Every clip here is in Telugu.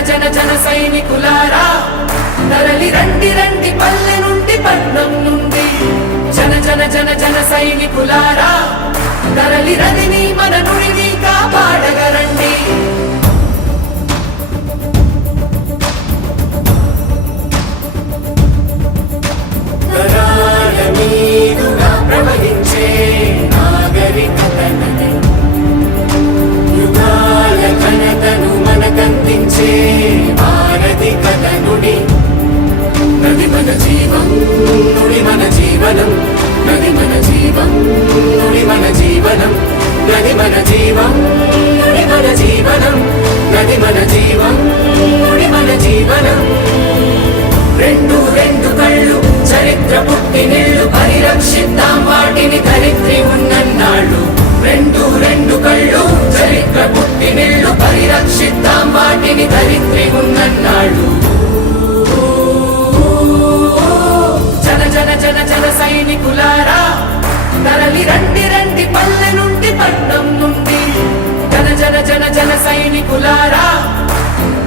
జన జన సైనికులారా తరలి రండి రండి పల్లె నుండి పట్నం నుండి జన జన జన జన సైనికులారా తరలి రదిని మన నుడిని కాపాడగరండి తరాల మీదుగా ప్రవహించే నాగరికతనది యుగాల ఘనతను మనకందించే భారతి కథ నుడి నది మన జీవం నుడి మన జీవనం నది మన జీవం నుడి మన జీవనం నది మన జీవం నుడి మన జీవనం నది మన జీవం నుడి మన జీవనం రెండు రెండు కళ్ళు చరిత్ర పుట్టినిళ్ళు పరిరక్షిద్దాం వాటిని ధరిత్రి ఉన్నన్నాళ్ళు రెండు రెండు కళ్ళు చరిత్ర పుట్టినిళ్ళు పరిరక్షిద్దాం వాటిని ధరిత్రి ఉన్నన్నాళ్ళు జన జన జన జన సైనికులారా తరలి రండి రండి పల్లె నుండి పట్నం నుండి జన జన జన జన సైనికులారా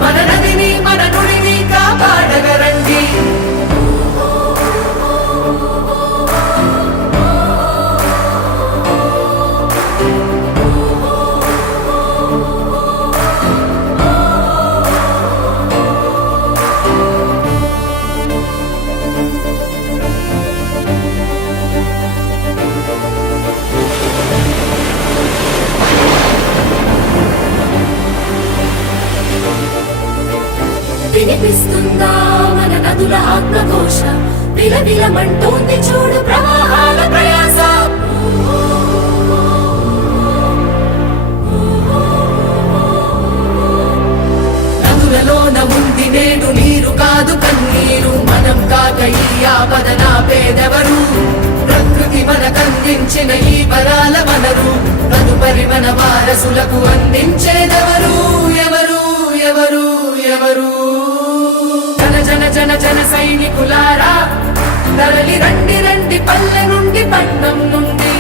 మన నదిని మన నుడిని కాపాడగరండి వినిపిస్తుందా మన నదుల ఆత్మఘోష విలవిలమంటోంది చూడు ప్రవాహాల ప్రయాస నదులలోన ఉంది నేడు నీరు కాదు కన్నీరు మనం కాక ఈ ఆపద నాపేదెవరు ప్రకృతి మనకందించిన ఈ వరాల వనరు తదుపరి మన వారసులకు అందించేదెవరు ఎవరు ఎవరు ఎవరు జన జన జన జన సైనికులారా తరలి రండి రండి పల్లె నుండి పట్నం నుండి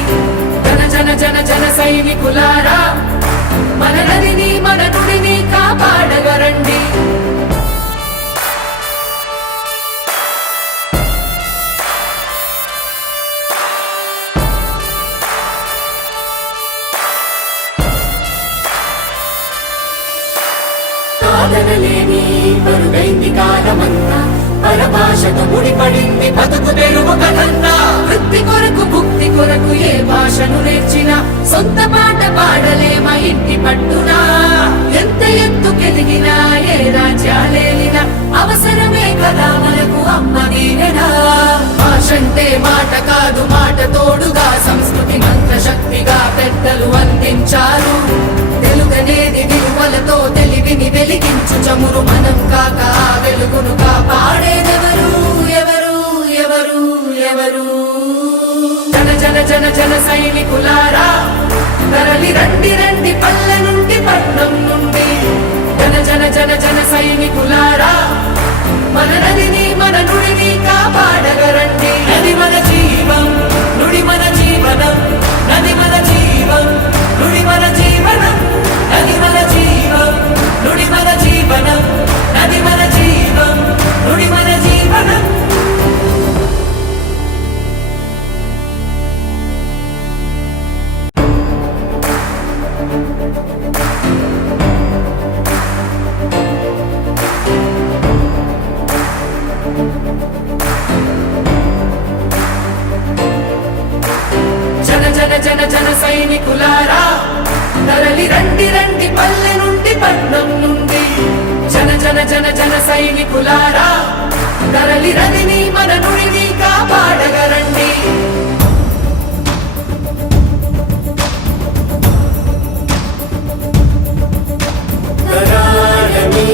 జన జన జన జన సైనికులారా మన నదిని మన నుడిని కాపాడగరండి కాదనలేని పరుగైంది కాలమంతా పరభాషతో ముడిపడింది బతుకు తెరువు కథంతా వృత్తి కొరకు భుక్తి కొరకు ఏ భాషను నేర్చినా సొంత పాట పాడలేమా ఇంటి పట్టునా ఎంత ఎత్తుకెదిగినా ఏ రాజ్యాలేలినా అవసరమే కదా మనకు అమ్మ దీవెనా భాషంటే మాట కాదు మాట తోడుగా సంస్కృతి మంత్రశక్తిగా పెద్దలు అందించారు తెలుగనేది విలువలతో తెలివిని వెలిగించు చమురు మనం కాక ఆ వెలుగును కాపాడేదెవరు ఎవరు ఎవరు ఎవరు జన జన జన జన సైనికులారా తరలి రండి రండి పల్లె నుండి పట్నం నుండి జన జన జన జన సైనికులారా మన నదిని మన నుడిని కాపాడగరండి నది మన జీవం నుడి మన జీవనం నది మన జీవం నుడి మన జీవనం నది మన జీవం నుడి మన జీవనం నది మన జీవం నుడి మన జీవనం జన జన జన జన సైనికులారా తరలి రండి రండి పల్లె నుండి పట్నం నుండి జన జన జన జన సైనికులారా తరలి రదిని మన నుడిని కాపాడగరండి